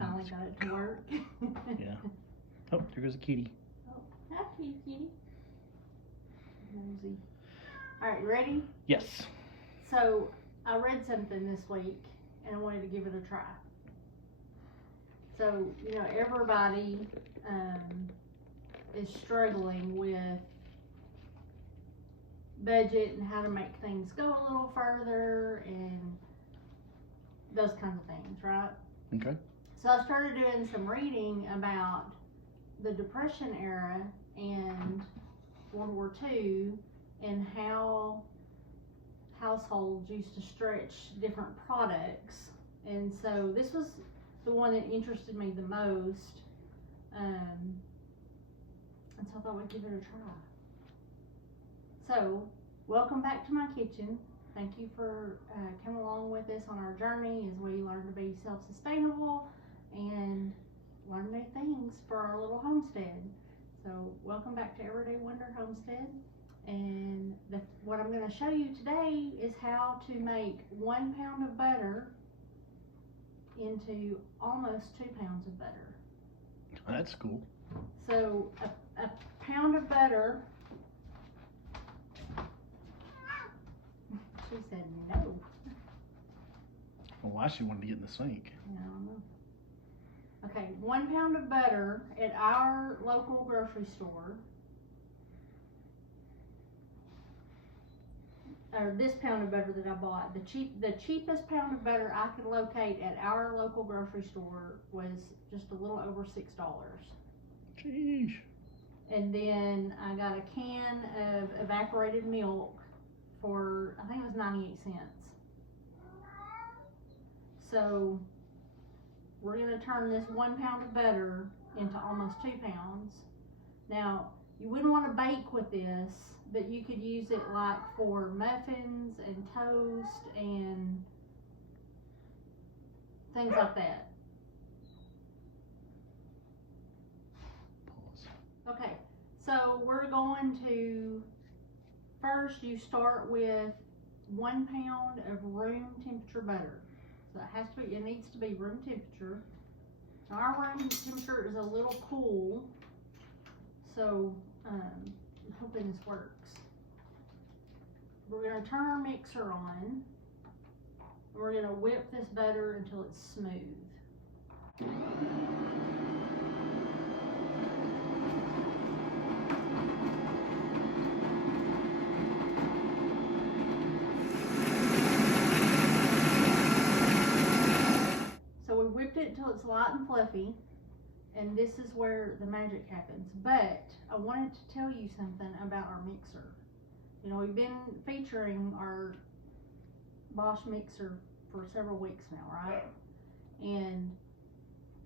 Finally got it to work. Yeah. Oh, there goes a kitty. Oh, hi, kitty. Nosy. All right, you ready? Yes. So I read something this week, and I wanted to give it a try. So everybody is struggling with budget and how to make things go a little further and those kinds of things, right? Okay. So I started doing some reading about the Depression era and World War II and how households used to stretch different products. And so this was the one that interested me the most. And so I thought we'd give it a try. So, welcome back to my kitchen. Thank you for coming along with us on our journey as we learn to be self-sustainable and learn new things for our little homestead. So, welcome back to Everyday Wonder Homestead. And what I'm going to show you today is how to make 1 pound of butter into almost 2 pounds of butter. That's cool. So, a pound of butter. She said no. Well, why she wanted to get in the sink? I don't know. Okay, 1 pound of butter at our local grocery store. Or this pound of butter that I bought. The cheapest pound of butter I could locate at our local grocery store was just a little over $6. Jeez. And then I got a can of evaporated milk for, I think it was 98 cents. So we're going to turn this 1 pound of butter into almost 2 pounds. Now, you wouldn't want to bake with this, but you could use it like for muffins and toast and things like that. Pause. Okay, so we're going to, first you start with 1 pound of room temperature butter. So it needs to be room temperature. Now our room temperature is a little cool, so I'm hoping this works. We're going to turn our mixer on. We're going to whip this butter until it's smooth. So we whipped it until it's light and fluffy, and this is where the magic happens. But I wanted to tell you something about our mixer. We've been featuring our Bosch mixer for several weeks now, right? And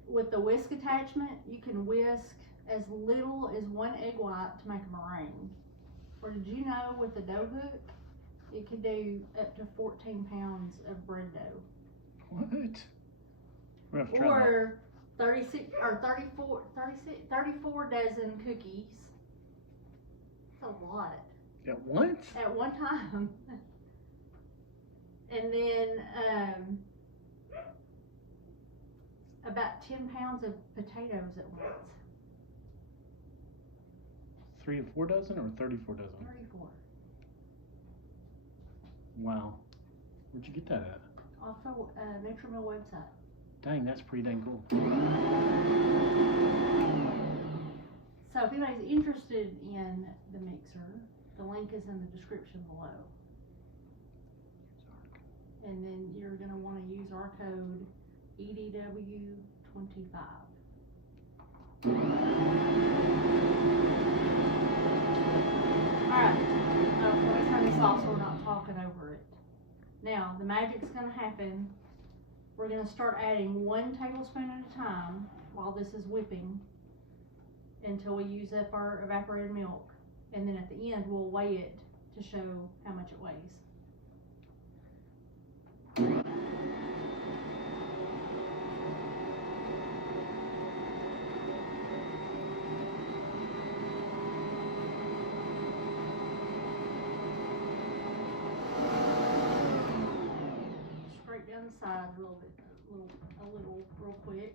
with the whisk attachment, you can whisk as little as 1 egg white to make a meringue. Or did you know with the dough hook, it could do up to 14 pounds of bread dough? What? We're gonna have to try Or 34 dozen cookies. That's a lot. that. At what? At one time. And then about 10 pounds of potatoes at once. 3 to 4 dozen or 34 dozen? 34. Wow. Where'd you get that at? Off the Nutrimill website. Dang, that's pretty dang cool. So if anybody's interested in the mixer, the link is in the description below. And then you're going to want to use our code EDW25. Alright, let me turn this off so we're not talking over it. Now, the magic's going to happen. We're going to start adding 1 tablespoon at a time while this is whipping until we use up our evaporated milk. And then at the end, we'll weigh it to show how much it weighs. Scrape down the sides a little real quick.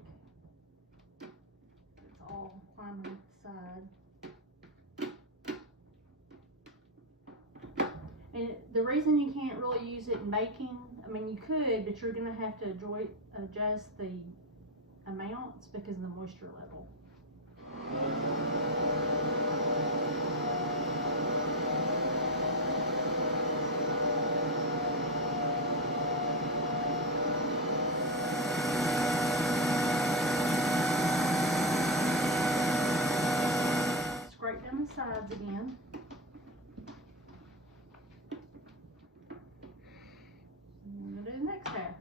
reason you can't really use it in baking, I mean, you could, but you're gonna have to adjust the amounts because of the moisture level. Scrape down the sides again. I'm gonna do the next half.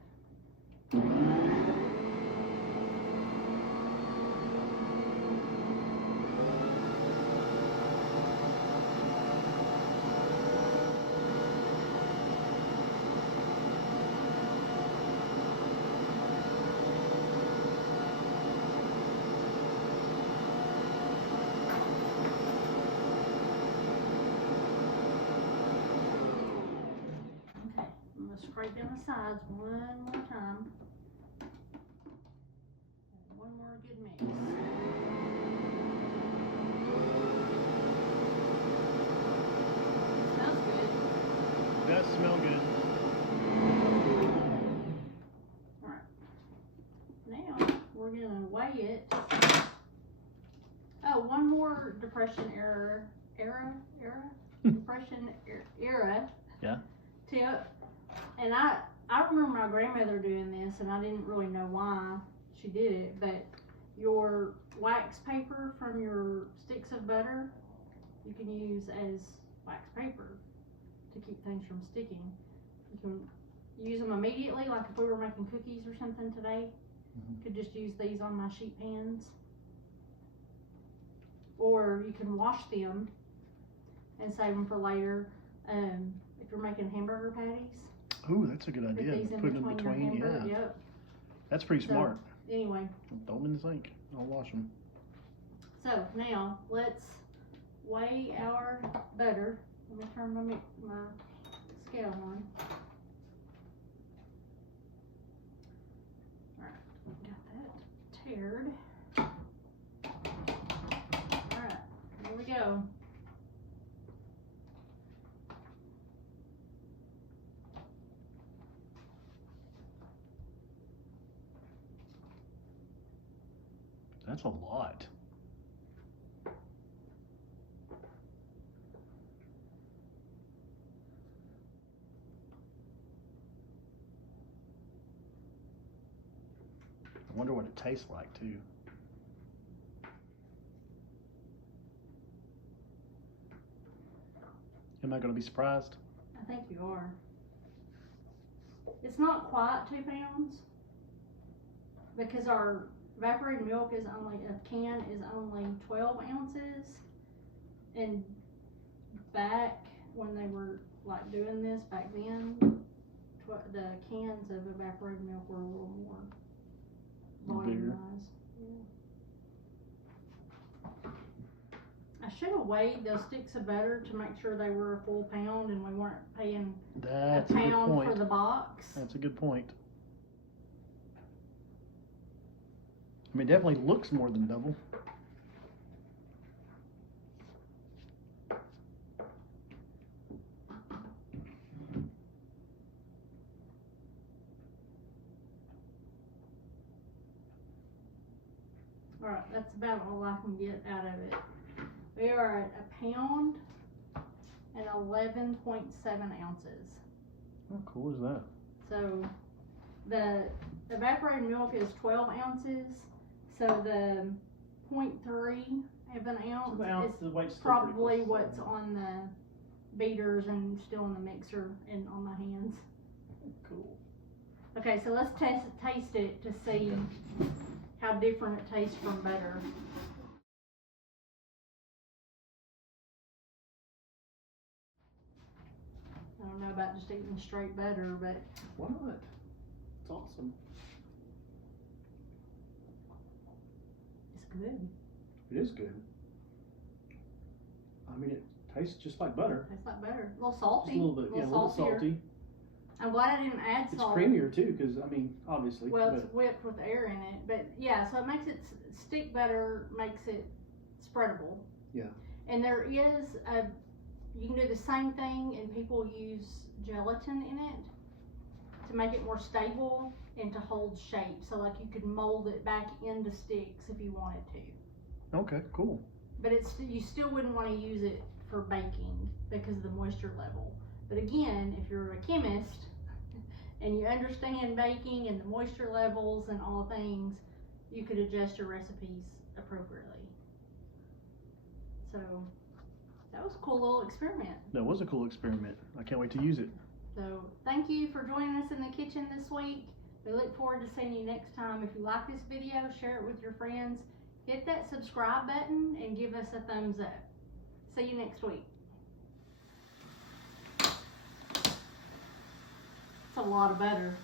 Scrape down the sides one more time. And one more good mix. Smells good. It does smell good. Alright. Now we're gonna weigh it. Oh, one more depression era Yeah. tip. And I remember my grandmother doing this, and I didn't really know why she did it, but your wax paper from your sticks of butter, you can use as wax paper to keep things from sticking. You can use them immediately, like if we were making cookies or something today, could just use these on my sheet pans. Or you can wash them and save them for later. If you're making hamburger patties. Ooh, that's a good idea. Put them in between, yeah. Yep. That's pretty smart. Anyway. Throw them in the sink. I'll wash them. So now let's weigh our butter. Let me turn my scale on. Alright, got that tared. Alright, here we go. That's a lot. I wonder what it tastes like too. Am I going to be surprised? I think you are. It's not quite 2 pounds because our evaporated milk is only, a can is only 12 ounces. And back when they were like doing this back then, the cans of evaporated milk were a little more volume wise. Yeah. I should have weighed those sticks of butter to make sure they were a full pound and we weren't paying a pound for the box. That's a good point. I mean, it definitely looks more than double. Alright, that's about all I can get out of it. We are at a pound and 11.7 ounces. How cool is that? So the evaporated milk is 12 ounces. So the 0.3 of an ounce is probably what's on the beaters and still in the mixer and on my hands. Cool. Okay, so let's taste it to see how different it tastes from butter. I don't know about just eating straight butter, but why not? It's awesome. It's good. It is good. I mean, it tastes just like butter. Tastes like butter. A little salty. Just a little bit, yeah, a little salty. I'm glad I didn't add salt. It's creamier too, because I mean, obviously. Well, it's whipped with air in it, but yeah, so it makes it stick butter, makes it spreadable. Yeah. And there is You can do the same thing, and people use gelatin in it to make it more stable and to hold shape. So like you could mold it back into sticks if you wanted to. Okay, cool. But you still wouldn't want to use it for baking because of the moisture level. But again, if you're a chemist and you understand baking and the moisture levels and all things, you could adjust your recipes appropriately. So that was a cool little experiment. That was a cool experiment. I can't wait to use it. So thank you for joining us in the kitchen this week. We look forward to seeing you next time. If you like this video, share it with your friends. Hit that subscribe button and give us a thumbs up. See you next week. It's a lot of butter.